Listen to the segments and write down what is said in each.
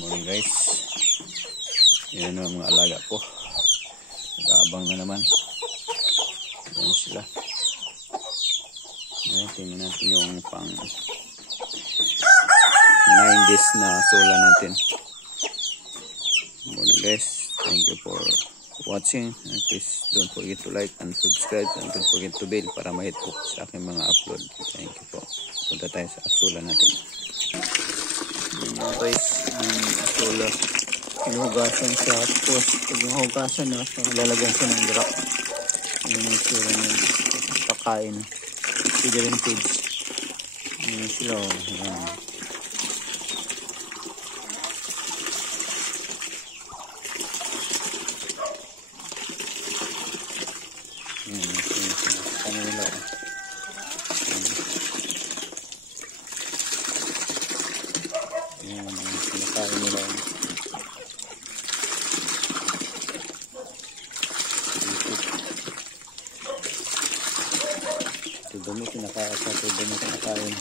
Morning guys. Yan ang mga alaga ko. Nag-aabang na naman. Yan sila. Ayan, tingnan natin yung pang 9 days na sola natin. Morning guys. Thank you for watching. And please don't forget to like and subscribe. And don't forget to bell para ma-hit po sa aking mga upload. Thank you po. Punta tayo sa sola natin. Yan guys. Ang sola. Hinugasan sa post. Pag hinugasan na, lalagyan siya ng drop. Yan ang sura niya. Pakain. Feeder and feeds. Yan sila. Yan. Kanila. Yan. Sinakain nila. Ito dumi kinakain. Ito dumi kinakain.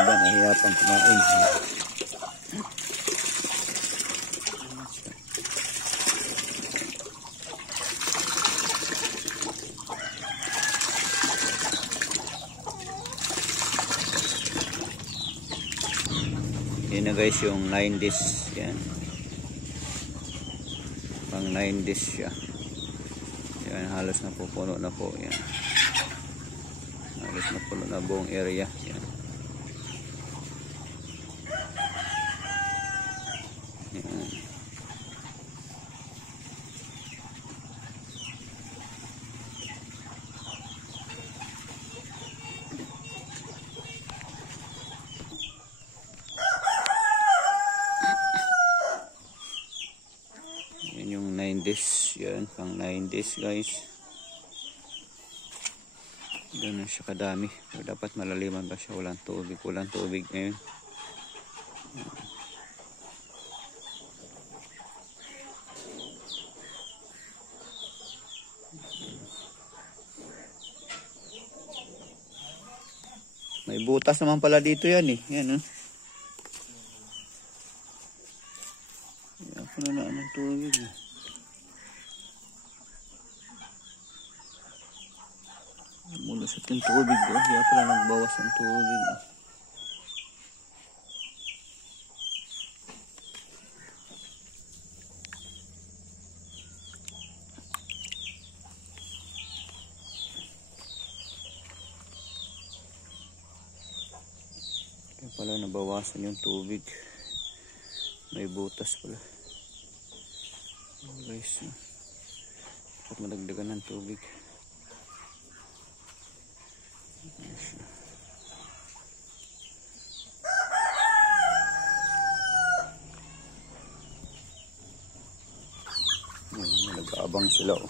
Iba nahihirapan kumain. Yan na guys yung 9 days. Yan. Pang 9 days siya. Yan halos na po puno na po. Yan. Halos na puno na buong area. Yan. Yan. Yan yung 9 days. Yan, pang 9 days guys. Ganun siya kadami. Pero dapat malaliman ba siya? Walang tubig. Walang tubig ngayon. May butas naman pala dito yan eh. Yan eh. Yan ako na ng tubig eh. Mulusot yung tubig oh. Kaya pala nagbawas ang tubig eh. Kaya pala nabawasan yung tubig. May butas pala. Guys, dapat madagdagan ng tubig. Nag-aabang sila oh.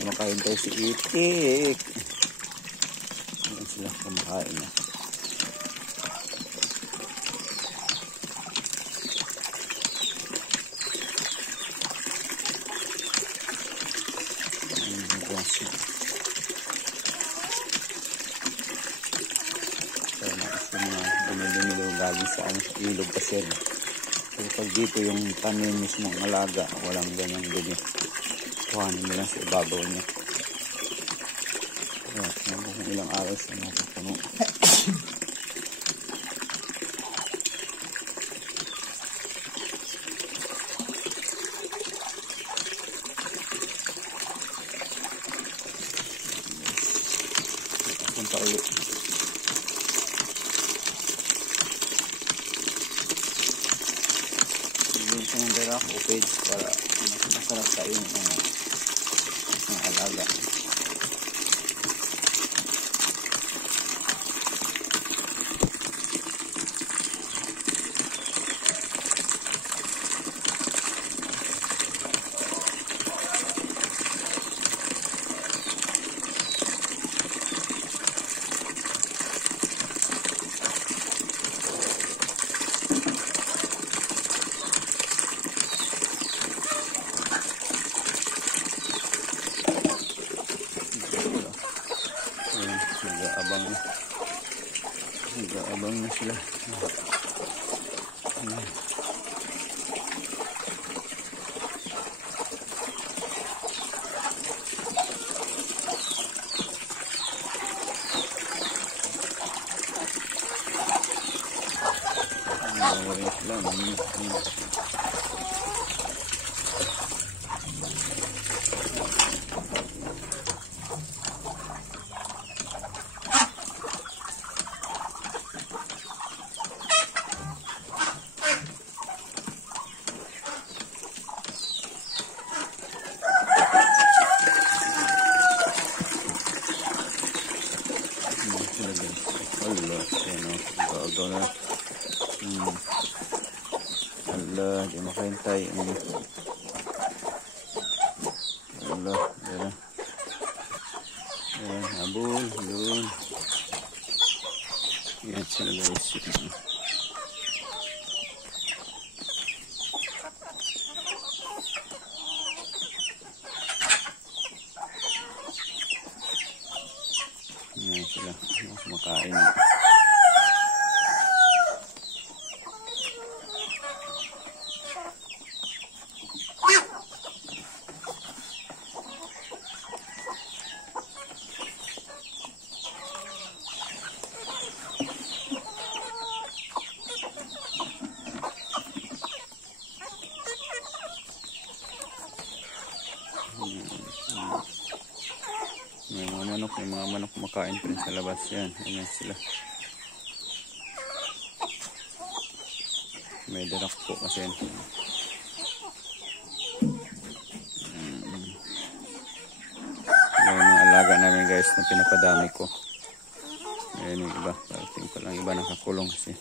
Makain tayo si Itik. Ayan sila kumakain na. Kaya nakasya mga dumidumilo galing sa ilog kasi. Pero pag dito yung tanim mismong alaga, walang ganyang dumi. Kuhanin mo lang sa ibabaw niya. Kaya kung ilang araw siya napupuno. Punta ulit. Bigyan siya ng darak o page para masarap tayo yung alaga. Nag-aabang na sila. Ala, di makahintay. Ala, yan. Yan, habol, yun. Yan sila guys. Yan sila, makain. May mga manok makain pa rin sa labas yan. Ayan sila. May darak po kasi yan. Yung mga alaga namin guys na pinapadami ko. Ayan yung iba. Parating pa lang iba nakakulong kasi.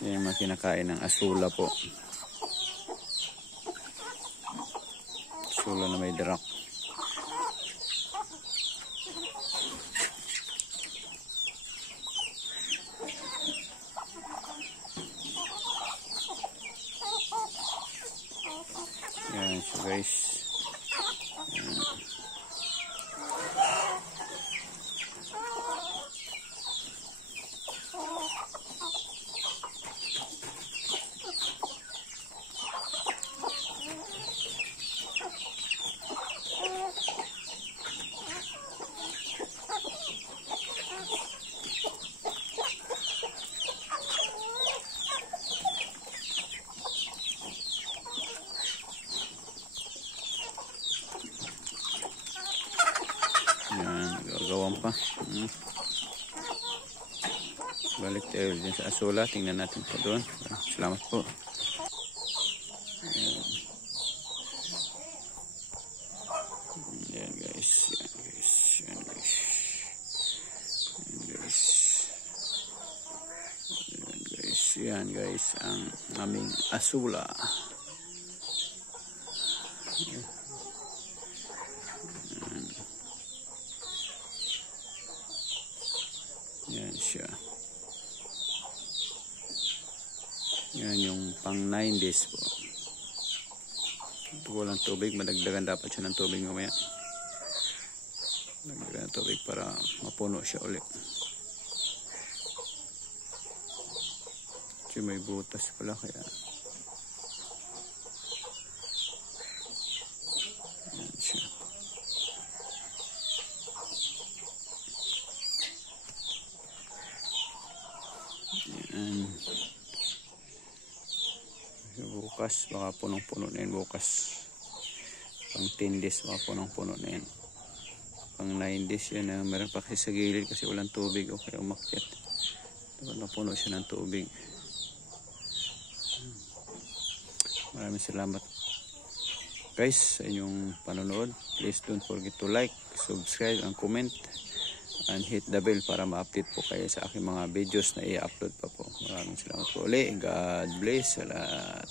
Yan yung mga kinakain ng asula po. Asula na may darak. Yan so guys. Gagawin pa. Balik tayo dyan sa asula. Tingnan natin pa doon. Salamat po. Yan guys. Yan guys. Yan guys. Yan guys. Yan guys. Ang aming asula. Yan siya. Yan yung pang 9 days po. Ito walang tubig. Madagdagan dapat siya ng tubig mamaya. Madagdagan ng tubig para mapuno siya ulit. Kasi may butas pala kaya. Yan siya. Yan. Bukas baka punong-puno na yun bukas. Pang 10 days baka punong-puno na yun. Pang 9 days yun meron pa kasi sa gilid kasi walang tubig o kaya umakyat. Dapat napuno siya ng tubig. Maraming salamat guys sa inyong panonood. Please don't forget to like, subscribe, and comment. And hit the bell para ma-update po kayo sa aking mga videos na i-upload pa po. Maraming salamat po ulit. God bless sa lahat.